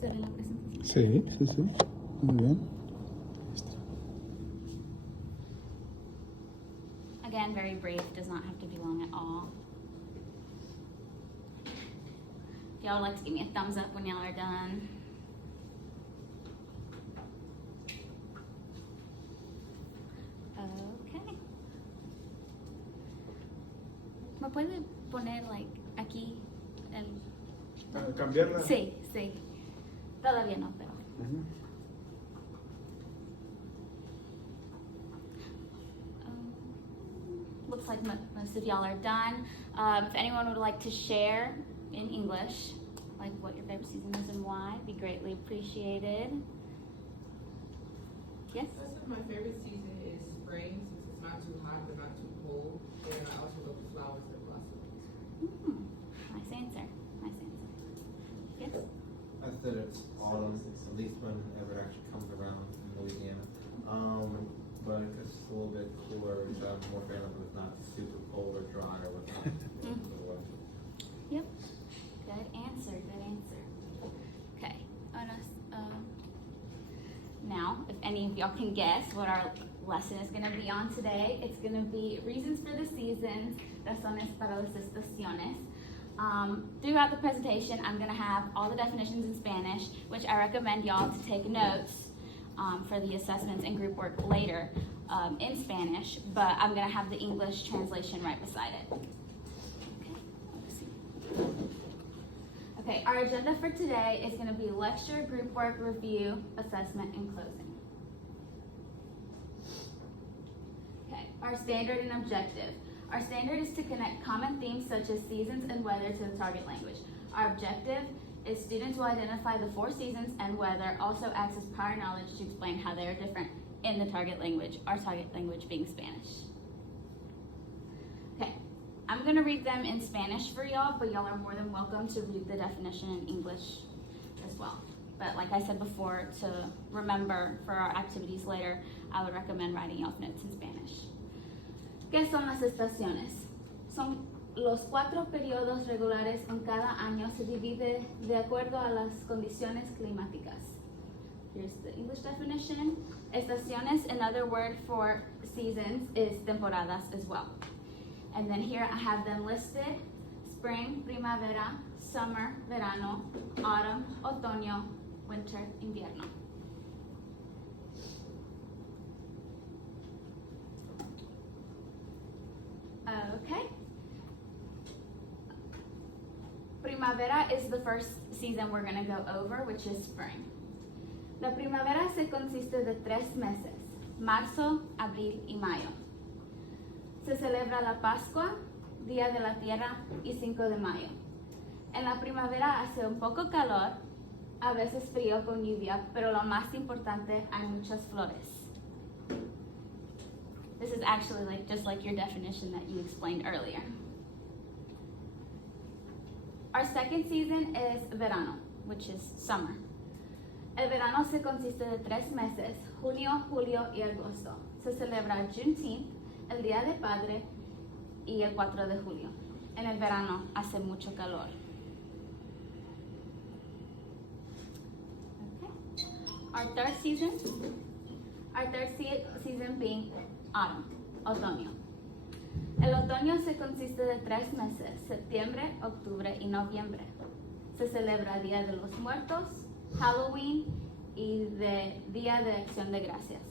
sobre la presentación. Sí, sí, sí. Muy bien. Again, very brief, does not have to be long at all. If y'all would like to give me a thumbs up when y'all are done. Okay. ¿Me puede poner, aquí el... ¿Cambiarla? Sí, sí. Todavía no, pero... Looks like most of y'all are done. If anyone would like to share in English, like what your favorite season is and why, be greatly appreciated. Yes? I said my favorite season is spring, since it's not too hot but not too cold. And I also love the flowers that blossom. Nice answer. Nice answer. Yes? I said it's autumn, at least whenever it actually comes around in Louisiana. But it's a little bit cooler, which I'm more fan of. It's not super cold or dry or whatnot. Yep. Good answer. Good answer. Okay. Now, if any of y'all can guess what our lesson is going to be on today, it's going to be reasons for the seasons, razones para las estaciones. Throughout the presentation, I'm going to have all the definitions in Spanish, which I recommend y'all to take notes for the assessments and group work later in Spanish, but I'm going to have the English translation right beside it. Okay, our agenda for today is going to be lecture, group work, review, assessment, and closing. Okay, our standard and objective. Our standard is to connect common themes such as seasons and weather to the target language. Our objective is students will identify the 4 seasons and weather, also acts as prior knowledge to explain how they are different in the target language, our target language being Spanish. Okay, I'm gonna read them in Spanish for y'all, but y'all are more than welcome to read the definition in English as well. But like I said before, to remember for our activities later, I would recommend writing y'all's notes in Spanish. ¿Qué son las estaciones? Son los 4 periodos regulares en cada año, se divide de acuerdo a las condiciones climáticas. Here's the English definition. Estaciones, another word for seasons, is temporadas as well. And then here I have them listed: spring, primavera, summer, verano, autumn, otoño, winter, invierno. Okay. Primavera is the first season we're going to go over, which is spring. La primavera se consiste de 3 meses, marzo, abril y mayo. Se celebra la Pascua, Día de la Tierra y 5 de mayo. En la primavera hace un poco calor, a veces frío con lluvia, pero lo más importante, hay muchas flores. This is actually just like your definition that you explained earlier. Our second season is verano, which is summer. El verano se consiste de 3 meses, junio, julio y agosto. Se celebra Juneteenth, el Día del Padre y el 4 de julio. En el verano hace mucho calor. Okay. Our third season being autumn, otoño. El otoño se consiste de 3 meses, septiembre, octubre y noviembre. Se celebra Día de los Muertos, Halloween y Día de Acción de Gracias.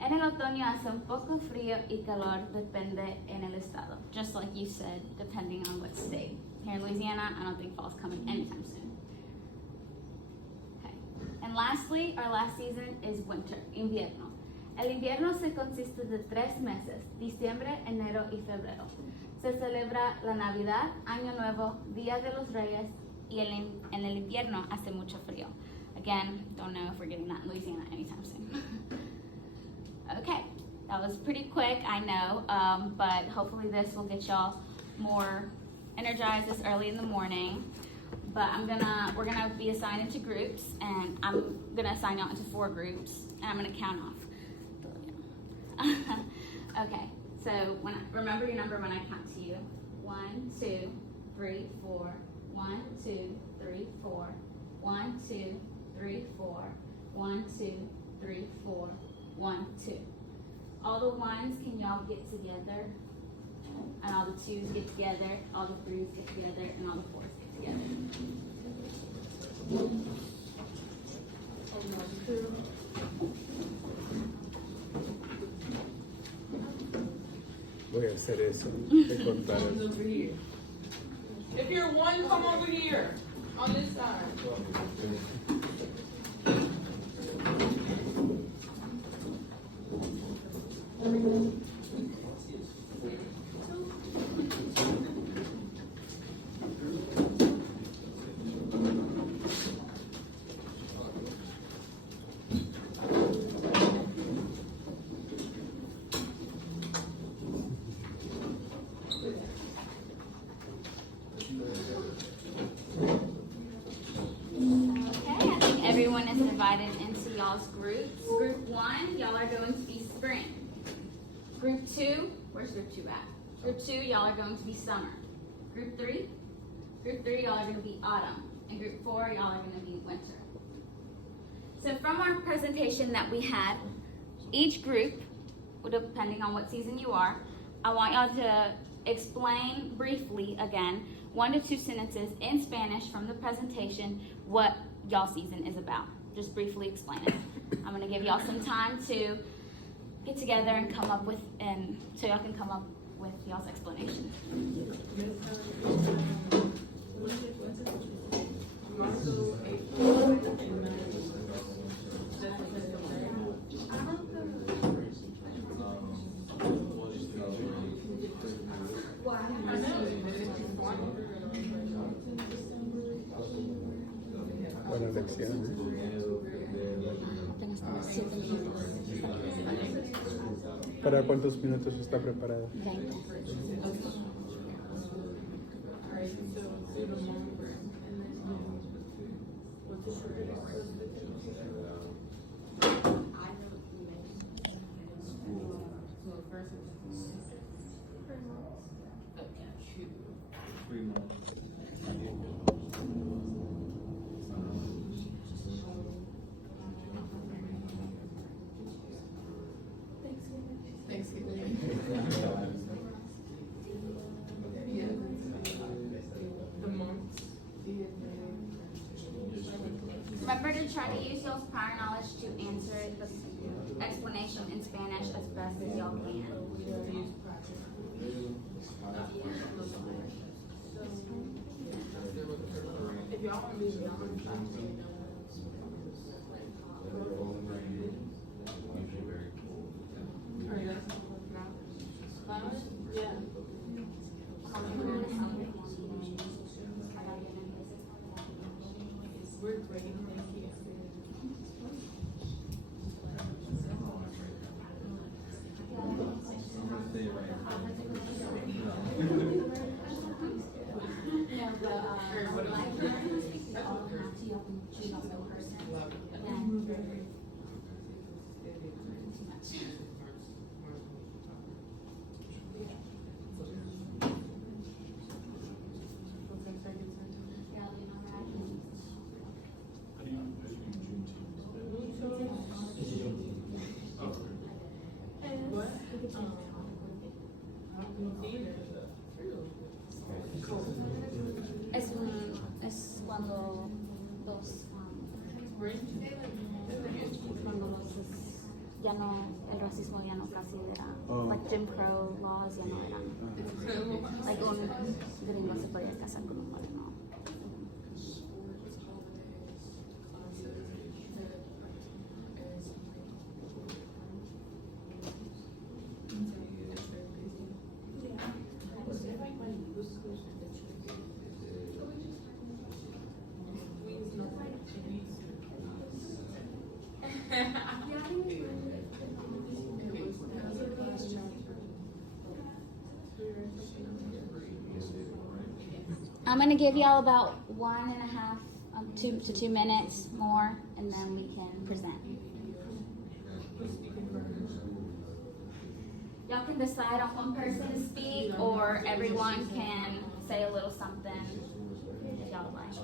En el otoño hace un poco frío y calor, depende en el estado. Just like you said, depending on what state. Here in Louisiana, I don't think fall's coming anytime soon. Okay. And lastly, our last season is winter, invierno. El invierno se consiste de 3 meses, diciembre, enero y febrero. Se celebra la Navidad, Año Nuevo, Día de los Reyes y en el invierno hace mucho frío. Again, don't know if we're getting that in Louisiana anytime soon. Okay, that was pretty quick, I know, but hopefully this will get y'all more energized this early in the morning. But we're gonna be assigned into groups, and I'm gonna assign y'all into 4 groups, and I'm gonna count off. Okay, so remember your number when I count to you. 1, 2, 3, 4. 1, 2, 3, 4. 1, 2, 3, 4. 1, 2, 3, 4. 1, 2. All the ones, can y'all get together? And all the twos get together, all the threes get together, and all the fours get together. Voy a hacer eso, de contar. One's over here. If you're one, come over here on this side. Okay, I think everyone is divided into y'all's groups. Group 1, y'all are going to be spring. Group 2, where's group 2 at? Group 2, y'all are going to be summer. Group 3, y'all are going to be autumn. And group 4, y'all are going to be winter. So from our presentation that we had, each group, depending on what season you are, I want y'all to explain briefly again, 1 to 2 sentences in Spanish from the presentation what y'all season is about. Just briefly explain it. I'm gonna give y'all some time to get together and come up with, and so y'all can come up with y'all's explanations. Buena lección. Apenas tenemos 7 minutos. ¿Para cuántos minutos está preparado? 20. Remember to try to use y'all's prior knowledge to answer the explanation in Spanish as best as y'all can. If y'all want me to be on, yeah. We're great. Thank you. Es cuando los ya no, el racismo ya no casi era, like Jim Crow laws ya no eran, like un gringo se podía casar con un moreno. I'm gonna give y'all about 1.5 to 2 minutes more, and then we can present. Y'all can decide on one person to speak, or everyone can say a little something if y'all would like.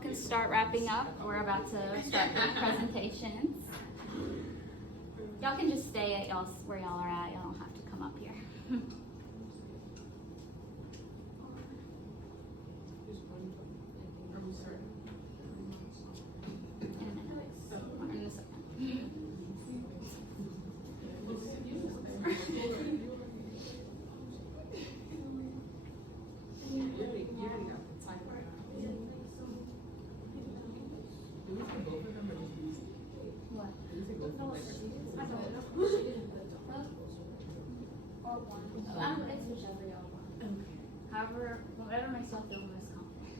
can start wrapping up. We're about to start the presentations. Y'all can just stay at where y'all are at. Y'all don't have to come up here. Are we starting? In a second. What? Or one. It's whichever y'all want. However, whatever makes y'all feel most confident.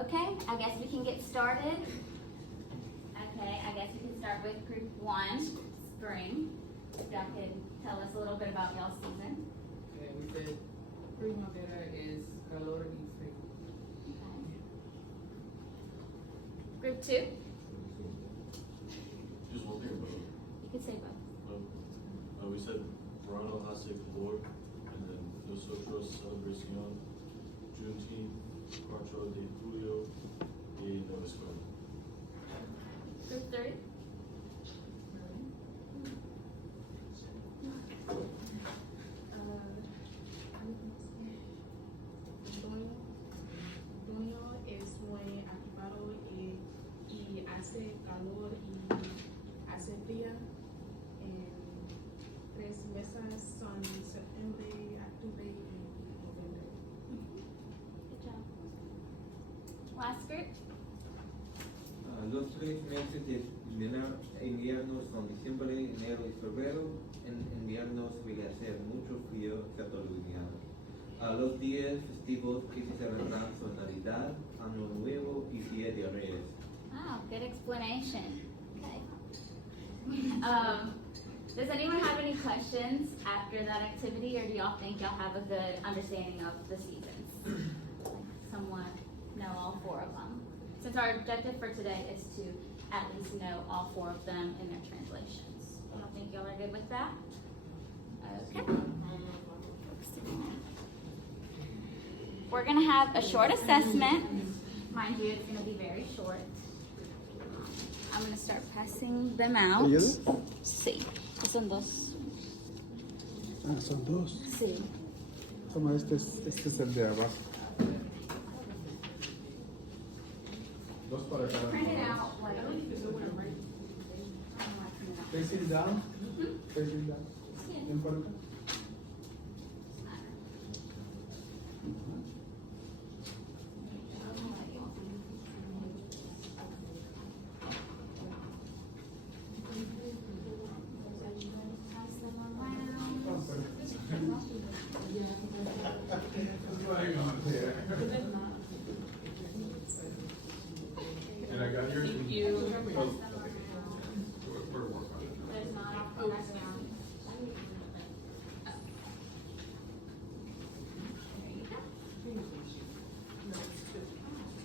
Okay, I guess we can get started. Okay, I guess we can start with group 1, spring. If y'all could tell us a little bit about y'all's season. Okay, we said primavera is calor y frío. Okay. Group 2, Just one thing about you could say both. we said verano hace calor, and then nosotros celebración Juneteenth, 4 de julio, y Nueva Escuela. Group 3, Junio es muy activado y hace calor y hace frío. 3 meses son septiembre, octubre y noviembre. good job. Last group, Los 3 meses de invierno son diciembre, enero y febrero. En invierno suele hacer mucho frío, excepto los inviernos. Los días festivos que se celebran son Navidad, Año Nuevo y Día de Reyes. oh, good explanation. Okay. Does anyone have any questions after that activity, or do y'all think y'all have a good understanding of the seasons? Somewhat know all 4 of them. Since our objective for today is to at least know all 4 of them in their translations. I think y'all are good with that? Okay. We're gonna have a short assessment. Mind you, it's gonna be very short. I'm gonna start passing them out. ¿Ayuda? Sí, son 2. Ah, son 2. Sí. Toma, este es el de abajo. 2 para cada Print it uno. out like. Facing down. Facing down. ¿No importa? And I got yours. Thank you. We're working on it. There's not.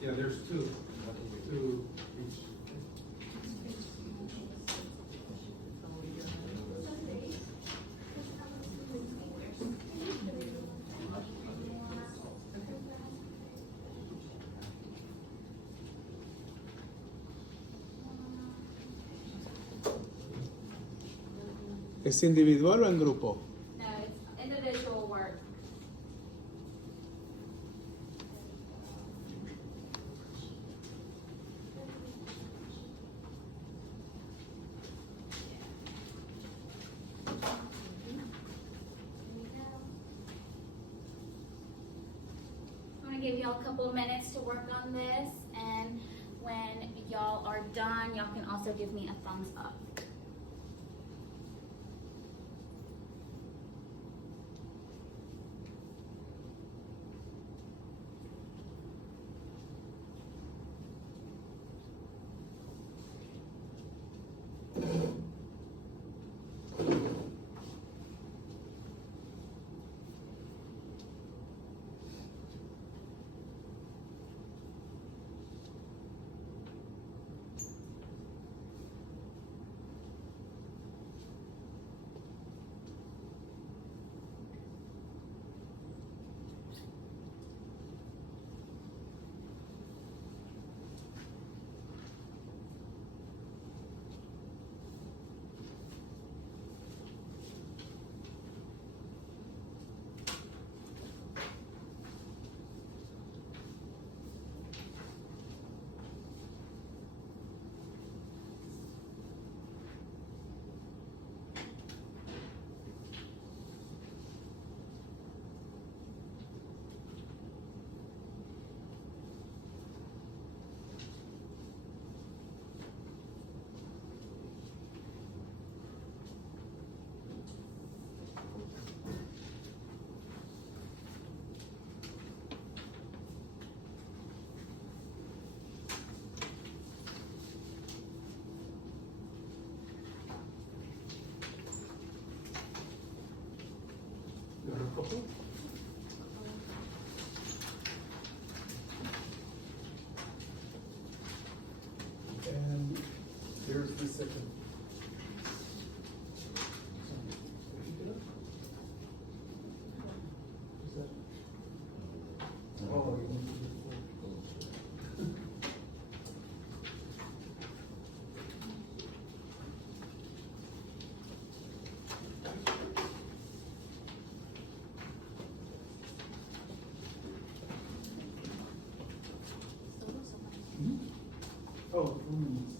Yeah, there's 2. 2 each. ¿Es individual o en grupo? No, it's individual work. I'm gonna give y'all a couple of minutes to work on this, and when y'all are done, y'all can also give me a thumbs up. photo. And here's the second. Is that? Oh, you want to do the photo. Oh, 2 minutes.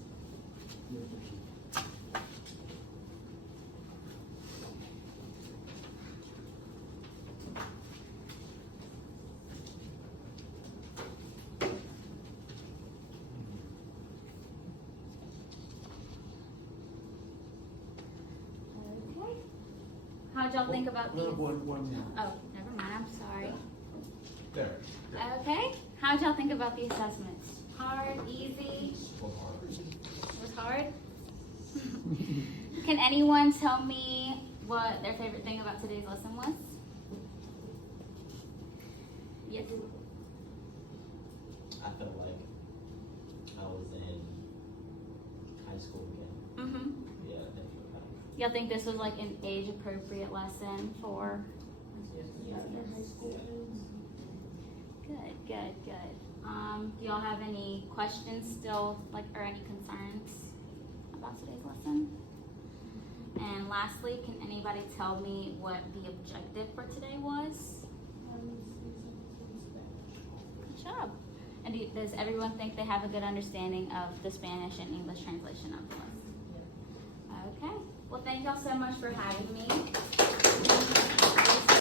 Okay. How'd y'all think about these? One minute. Oh, never mind, I'm sorry. There. Okay, how'd y'all think about the assessments? Hard, easy? It was hard? Can anyone tell me what their favorite thing about today's lesson was? Yes? I felt like I was in high school again. Mm-hmm. Yeah, definitely. Y'all think this was like an age appropriate lesson for? Good, good, good. Do y'all have any questions still, like, or any concerns about today's lesson? And lastly, can anybody tell me what the objective for today was? Good job. And does everyone think they have a good understanding of the Spanish and English translation of the lesson? Okay. Well, thank y'all so much for having me.